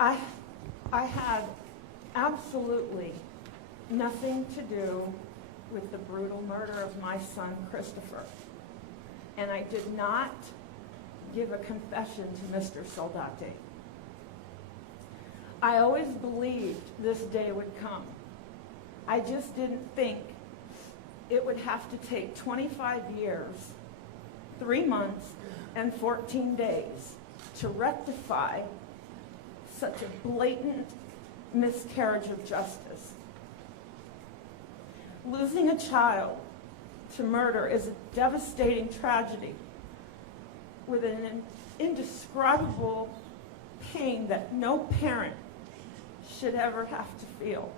I had absolutely nothing to do with the brutal murder of my son, Christopher. And I did not give a confession to Mr. Soldati. I always believed this day would come. I just didn't think it would have to take 25 years, 3 months, and 14 days to rectify such a blatant miscarriage of justice. Losing a child to murder is a devastating tragedy with an indescribable pain that no parent should ever have to feel.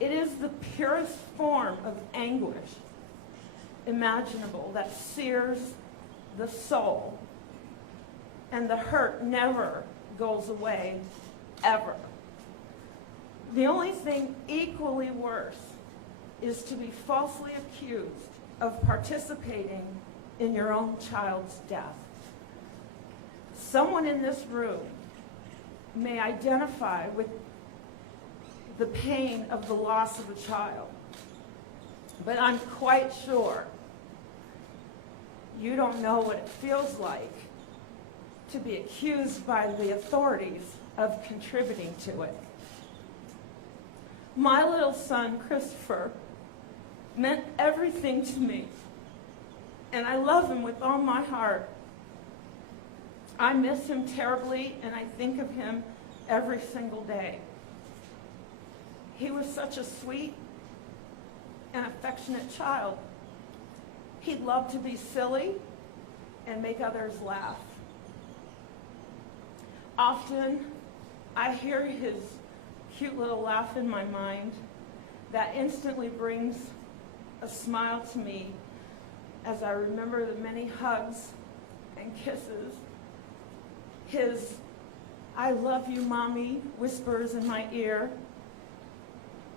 It is the purest form of anguish imaginable that sears the soul, and the hurt never goes away, ever. The only thing equally worse is to be falsely accused of participating in your own child's death. Someone in this room may identify with the pain of the loss of a child, but I'm quite sure you don't know what it feels like to be accused by the authorities of contributing to it. My little son, Christopher, meant everything to me, and I love him with all my heart. I miss him terribly, and I think of him every single day. He was such a sweet and affectionate child. He loved to be silly and make others laugh. Often, I hear his cute little laugh in my mind that instantly brings a smile to me as I remember the many hugs and kisses. His "I love you, Mommy" whispers in my ear,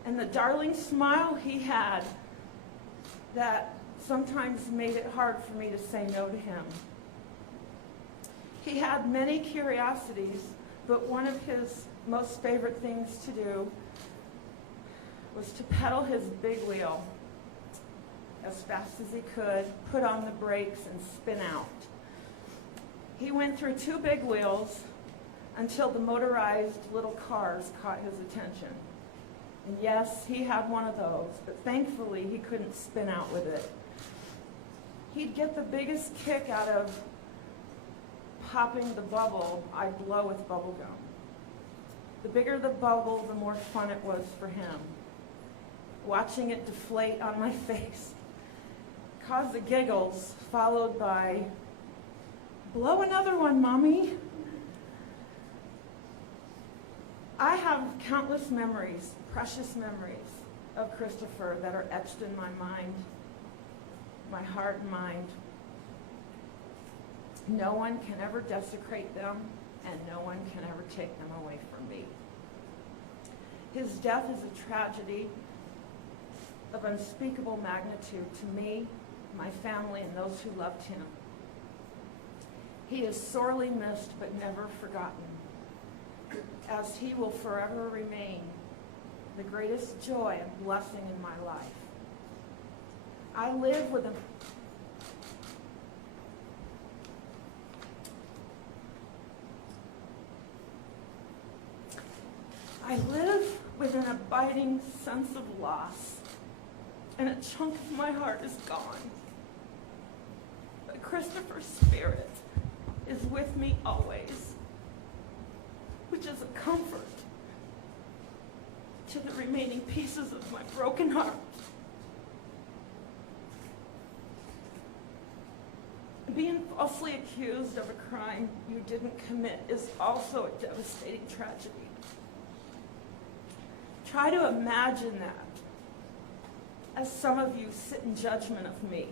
and the darling smile he had that sometimes made it hard for me to say no to him. He had many curiosities, but one of his most favorite things to do was to pedal his big wheel as fast as he could, put on the brakes, and spin out. He went through 2 big wheels until the motorized little cars caught his attention. And yes, he had one of those, but thankfully he couldn't spin out with it. He'd get the biggest kick out of popping the bubble I blow with bubble gum. The bigger the bubble, the more fun it was for him. Watching it deflate on my face caused the giggles, followed by, "Blow another one, Mommy." I have countless memories, precious memories of Christopher that are etched in my mind, my heart and mind. No one can ever desecrate them, and no one can ever take them away from me. His death is a tragedy of unspeakable magnitude to me, my family, and those who loved him. He is sorely missed but never forgotten, as he will forever remain the greatest joy and blessing in my life. I live with an abiding sense of loss, and a chunk of my heart is gone. But Christopher's spirit is with me always, which is a comfort to the remaining pieces of my broken heart. Being falsely accused of a crime you didn't commit is also a devastating tragedy. Try to imagine that as some of you sit in judgment of me.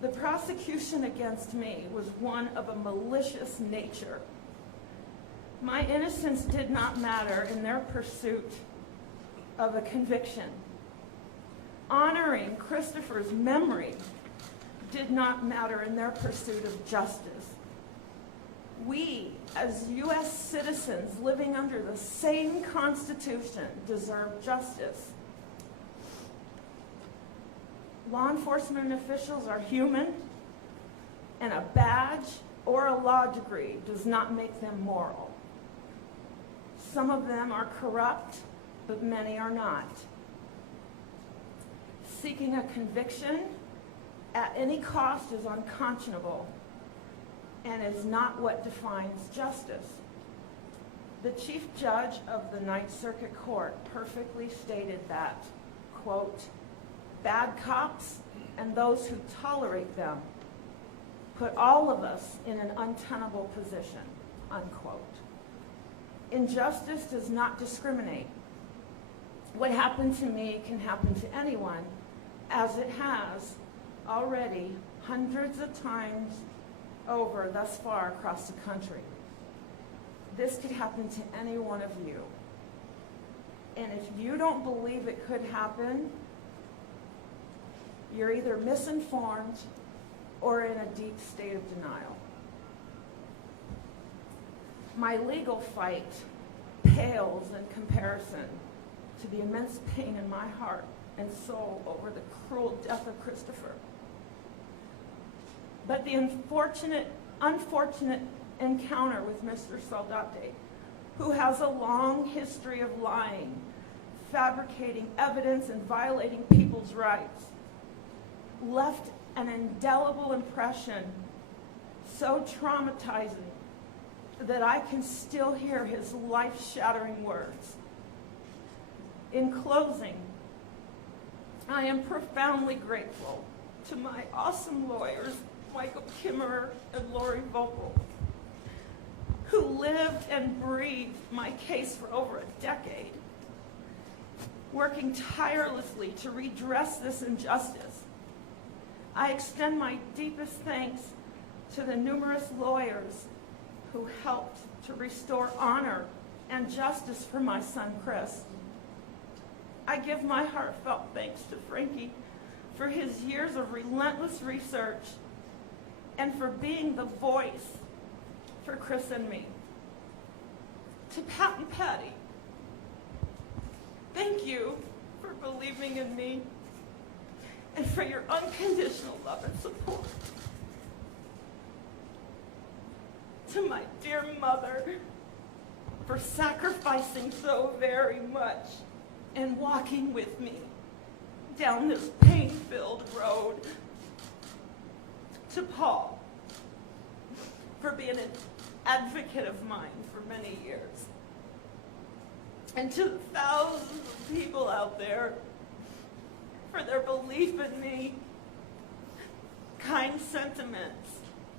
The prosecution against me was one of a malicious nature. My innocence did not matter in their pursuit of a conviction. Honoring Christopher's memory did not matter in their pursuit of justice. We as U.S. citizens living under the same Constitution, deserve justice. Law enforcement officials are human, and a badge or a law degree does not make them moral. Some of them are corrupt, but many are not. Seeking a conviction at any cost is unconscionable and is not what defines justice. The Chief Judge of the Ninth Circuit Court perfectly stated that, quote, bad cops and those who tolerate them put all of us in an untenable position, unquote. Injustice does not discriminate. What happened to me can happen to anyone, as it has already hundreds of times over thus far across the country. This could happen to any one of you. And if you don't believe it could happen, you're either misinformed or in a deep state of denial. My legal fight pales in comparison to the immense pain in my heart and soul over the cruel death of Christopher. But the unfortunate encounter with Mr. Saldate, who has a long history of lying, fabricating evidence, and violating people's rights, left an indelible impression so traumatizing that I can still hear his life-shattering words. In closing, I am profoundly grateful to my awesome lawyers, Michael Kimerer and Lori Voepel, who lived and breathed my case for over a decade, working tirelessly to redress this injustice. I extend my deepest thanks to the numerous lawyers who helped to restore honor and justice for my son, Chris. I give my heartfelt thanks to Frankie for his years of relentless research and for being the voice for Chris and me. To Pat and Patty, thank you for believing in me and for your unconditional love and support. To my dear mother, for sacrificing so very much and walking with me down this pain-filled road. To Paul, for being an advocate of mine for many years. And to the thousands of people out there for their belief in me, kind sentiments,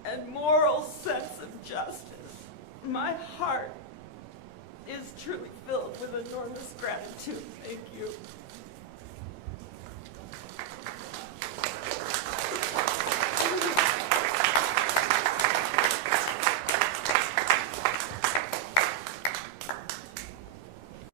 and moral sense of justice. My heart is truly filled with enormous gratitude. Thank you.